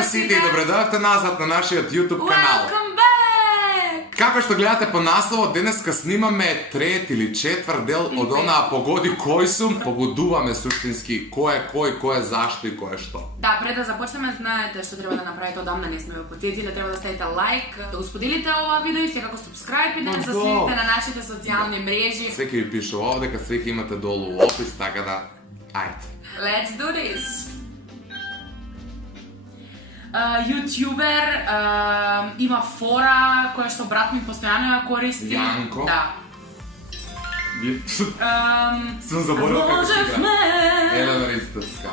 Pozdrav svi i dobrodošli nazad na našиот YouTube канал. Welcome back! Како што гледате по насловот, денеска снимаме трет или четврт дел од онаа погоди кој сум, погодуваме суштински кој е зашто и кој е што. Да, пред да започнеме, знаете што треба да направите, одамна не сме ве потсетиле, треба да ставите лайк, да споделите ова видео и секако субскрајб и да не заследите на нашите социјални мрежи. Секи ви пише овде, кај секи имате долу у опис, така да ајде. Let's do this! Ютубер има фора која што брат ми постојано ја користи. Јанко? Да. Сум заборил како се игра. Елена Ристовска.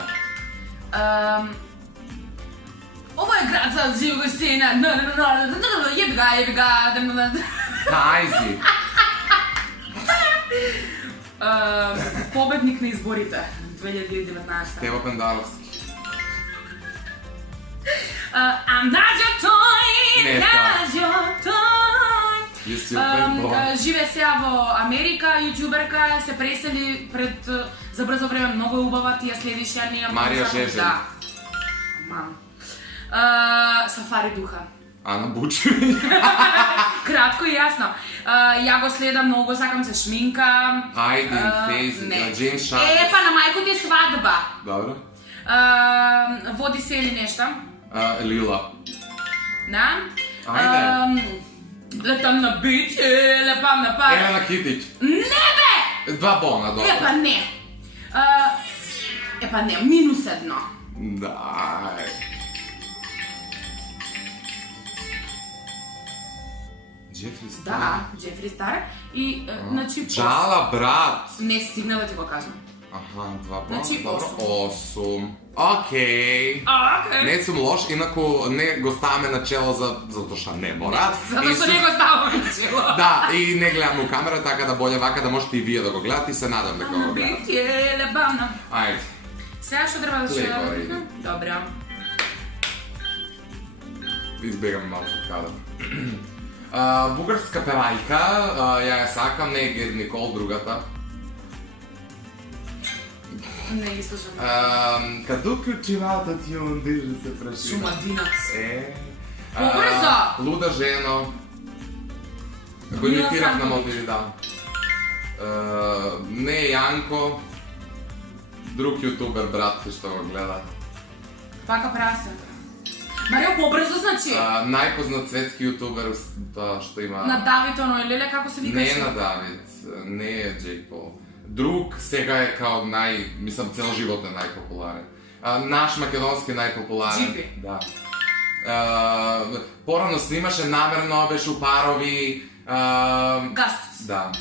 Ово е град за живостина. Јебига. Кајзи. Победник на изборите 2019. Стево Пендаровски. I'm not your toy, Не, not your toy. Живе сега во Америка, јутјуберка, се пресели пред за брзо време, многу е убава, ти ја следиш, ја не ја Марија Жежель. Да. Мам. Сафари духа. Ана Бучеви. Кратко и јасно. Ја го следам, многу сакам се шминка. Хайди, Фейзи, Джеймс Шарп. Па на мајко ти е свадба. Добро. Води се или нешта. Лила. Да? Ајде. Летам на битје, лепам на пара. Елена Китич. Не бе! 2 бона, добро. Епа не, -1. Дај. Джефри Стар. Да, Джефри Стар. И, значи... Джала, брат. Не стигна да ти го кажам. Аха, 2 бона, Значи, добро. 8. 8. Окей. Окей. Не сум лош, инаку не го ставаме начело затоа што не мора. Затоа што не го ставам начело. Да, и не гледам у камера, така да боле вака да можете и вие да го гледате и се надам дека го гледате. Битје, лепам на... Ајде. Сега што треба да се... Лепо, ајде. Добро. Избегам малку од кадар. Бугарска певајка, ја ја сакам, не е Гер Никол, другата. Не ги слушам. Каду ключивата ти ондиже се прашина. Шумадинац. Побрзо! Луда жено. Го имитирав на мотиви, да. Не е Јанко. Друг јутубер, брат, што го гледа. Пака прасе. Марио, побрзо значи? Најпознат светски јутубер што има... На Давид, оно или како се викаше? Не е на Давид, не е Джейк Пол. Друг сега е као мислам цел живот е најпопуларен. Наш македонски најпопуларен. Джипи. Да. Порано снимаше намерно, беше у парови. Гастус. Да.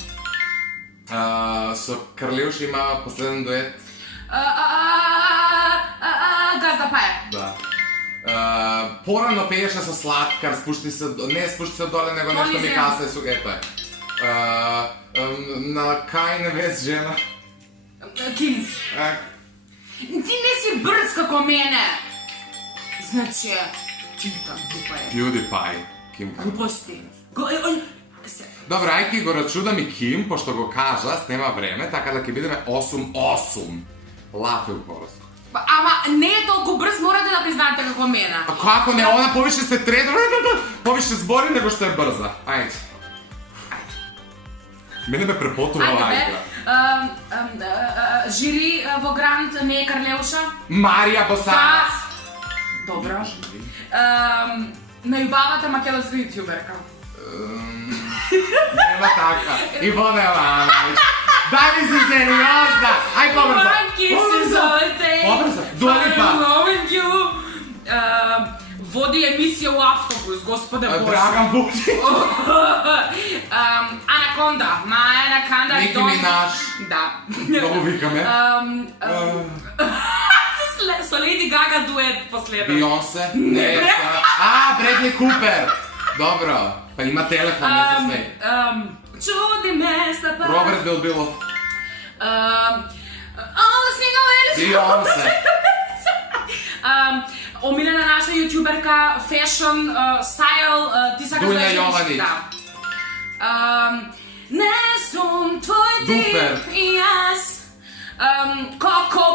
Со Карлиуш има последен дует. Газда Паја. Да. Порано пееше со Слаткар, спушти се доле, него нешто ми каса со ето е. На Кај невест жена. Ким. Ти не си брз како мене. Значи, ти там глупа е. PewDiePie. Ким Кај. Глупости. Добро, ајки го рачудам и Ким, пошто го кажа, снема време, така да ќе бидеме 8-8. Лафе у пороско. Ама не е толку брз, морате да признаете како мене. А како не, она повише се треда, повише збори него што е брза. Ајде. Мене ме препотува оваа игра. Жири во Грант не е Карлеуша. Марија Босарац. Добро. Најубавата македонска јутјуберка. Нема така. Ивона Јовановиќ. Дај ми си сериозна. Ај побрзо. Побрзо. Дуа Липа. Води емисија у автобус, господе Боже. Драган Бучи. Анаконда. Анаконда. Ники Минаж. Да. Много викаме. Со Леди Гага дует последно. Бионсе. Не. Бредли Купер. Добро. Па има телефон, не се смеј. Чуди ме са па. Роберт Белбилов. All the single ladies. Бионсе. Омилена наша јутјуберка, фешн, стайл, ти сакаш Дуња Јованич. Не сум твој ти Дупер. и јас.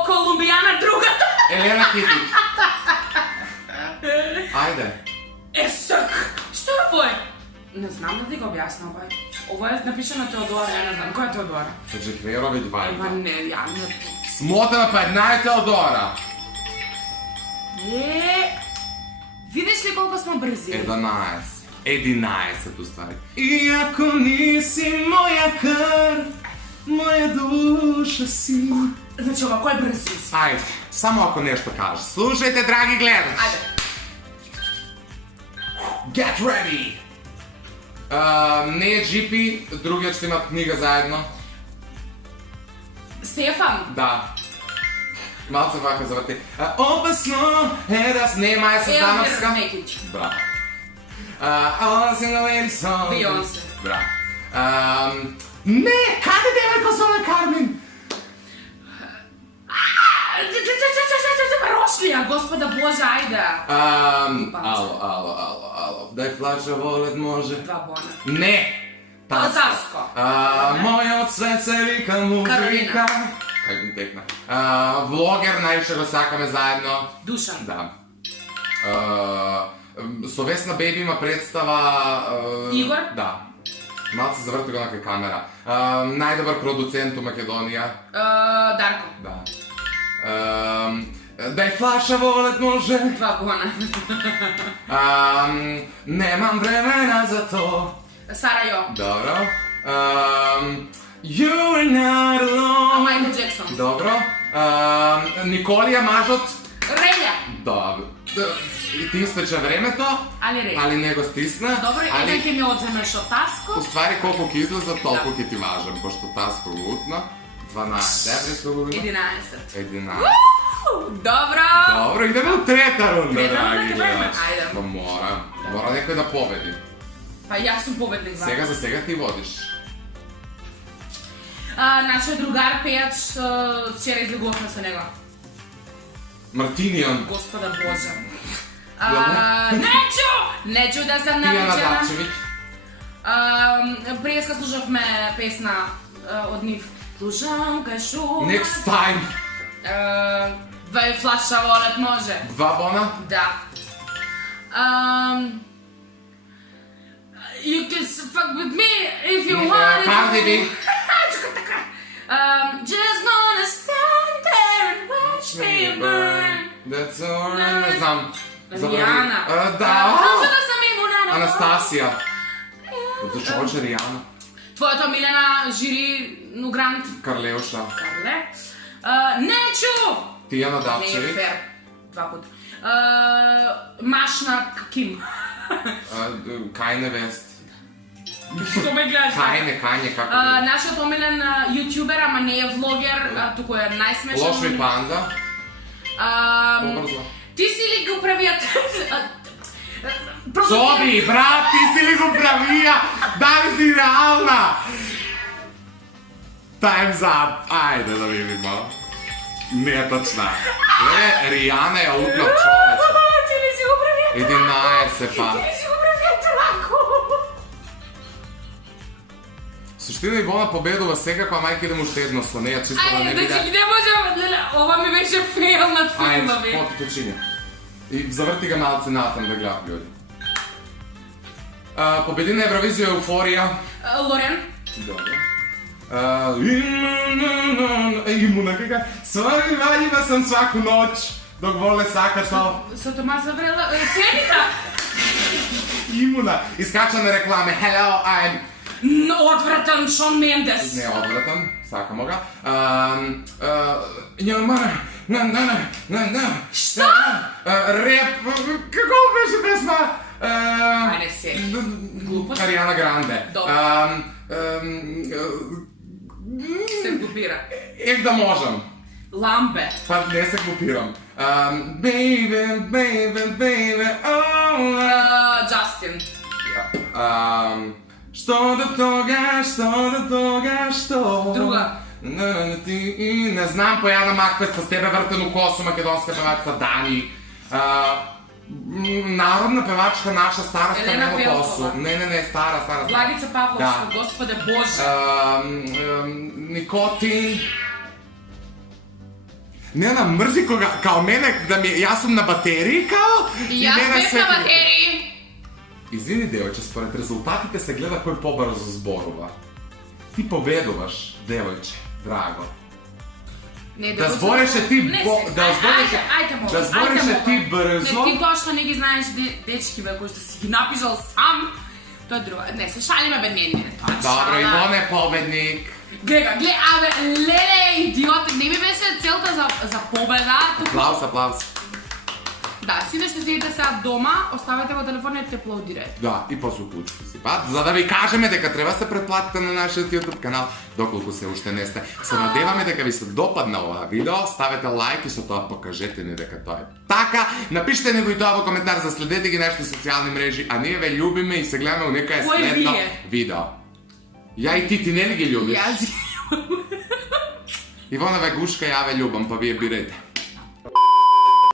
Колумбијана другата. Елена Китич. Ajde. Što je ovo? Ne znam da ti ga objasnila, ovo je napišeno Teodora, ja ne znam, koja je Teodora? Džekverović valjda. Pa ne, ja ne... Smotrena pa jedna je Teodora. Vidiš li koliko smo brzi? 11 u stvari. Iako nisi moja krv, moja duša si. Znači ovako je brzi. Ajde, samo ako nešto kažeš. Slušajte, dragi gledač. Ajde. Get ready! Ne GP, drugi ćete imati knjiga zajedno. Stefan? Da. Malo se ovako zavrti. Opasno je da snema je sa Danovska. Elvir Mekić. Bravo. All single lady song. Beyoncé. Bravo. Ne, kada je devojka zove Carmen? Rošlija, gospoda Boža, ajde. Alo. Daj flaša volet može. 2 bona. Ne! Tasko. Moj od sveca lika muzika. Karolina. Kaj bi tekna. Vloger najviše razsakame zajedno. Dušan. Da. Slovesna Baby ima predstava... Igor? Da. Malo se zavrti ga neka kamera. Najdobar producent u Makedonija. Darko. Da. Daj flaša volet može. 2 bona. Nemam vremena za to. Sarajo. Dobro. You are not alone. Michael Jackson. Dobro. Nikolija Mažot. Relja. Dobro. I ti isteče vreme to. Ali nego stisne. Dobro, jedan ti mi odzemeš od Tasko. U stvari koliko ki izlaza, toliko ki ti važem. Pošto Tasko lutno. 12. Debrijsko lutno. 11. Dobro, idemo u treta runda, dragi gledač. Ajde. Pa mora neko da pobedi. Pa ja sam pobednik. Sega za sega ti vodiš. Naš je drugar pejač, včera izljubovna sa njega. Martinijan. Gospoda Boža. Neću da sam Tijana navičena. Dačević. Prije ska slušav me pesna od njih. Slušam kaj šuma. Next time. Dvaj flaša volet može. 2 bona? Da. You can fuck with me if you want. Cardi B. Just gonna stand there and watch me burn. That's alright. Ne znam. Rijana. Da. Možda da sam imuna. Anastasija. Zato hoće Rijana. Tvoja to omiljena žiri u Grand. Karleuša. Karle. Neću! Tijana Dačević. Nije fair. 2 puta. Mašna Kim. Kajne Vest. Što me gledaš? Kajne, kako Naš je omiljen youtuber, ама не е влогер, тук е най-смешен. Лошо и панда. Ти си ли го правият? Sobi, brat, ti si li go pravija? Da li si realna? Time's up. Ajde da vidimo. Nije točna. Rijana je utno čoveče. Ti li si go pravijat? Idi naje se pa. Ti li si go pravijat lako? Suština Ivona pobedova сега, koja majke idemo štedno sa neja, čisto da ne vide. Ajde, gdje možemo, ova mi беше fail nad filmovi. Ajde, popit učinje. I zavrti ga malce natam da gleda ljudi. Pobedina Euroviziju je Euforija. Loren. Dobro. Imuna kaka. Svaki valjiva sam svaku noć, dok vole sakačao. Sa Tomasa Vrela, Sjenica. Imuna. Iskača na reklame. Hello, I'm... Odvratan Shawn Mendes. Ne odvratan, sakamo ga. Njomara, na. Šta? Rap, kako beše pesma? Ajde, sjeti. Glupost. Ariana Grande. Dobro. Se glupira. Da možem. Lambe. Pa ne se glupiram. Baby, oh... Justin. Što do toga, što... Druga. Ne znam, Pojana Makvesta, s tebe vrtenu kosu, makedonska pevačica Dani. Narodna pevačka naša, stara Elena kosu. Ne, stara. Blagica Pavlovska, gospode Bože. Nikotin. Nena mrzi koga, kao mene, ja sam na bateriji kao... I ja spet na bateriji. Izvini devojče, spored rezultatite se gleda ko je pobrzo zborova. Ti pobedovaš, devojče, drago. Da zboreše ti brzo... Ти тоа што не ги знаеш дечкиве кои што си ги напишал сам, тоа е друго. Не, се шалиме бе, не, тоа е шала. Добро, Ивон е победник. Гледа, абе, леле, идиот, не ми беше целта за победа. Аплаус. Да, сине што седите сега дома, оставете во телефонот и те аплаудирајте. Да, и после уклучите си пат, за да ви кажеме дека треба се претплатите на нашиот YouTube канал, доколку се уште не сте. Се надеваме дека ви се допадна ова видео, ставете лайк и со тоа покажете ни дека тоа е така. Напишете ни го и тоа во коментар, заследете ги нашите социјални мрежи, а ние ве љубиме и се гледаме у некое следно видео. Ја и ти не ли ги љубиш? Јас ги љубам. Ивона ве гушка, ја ве љубам, па вие бирајте.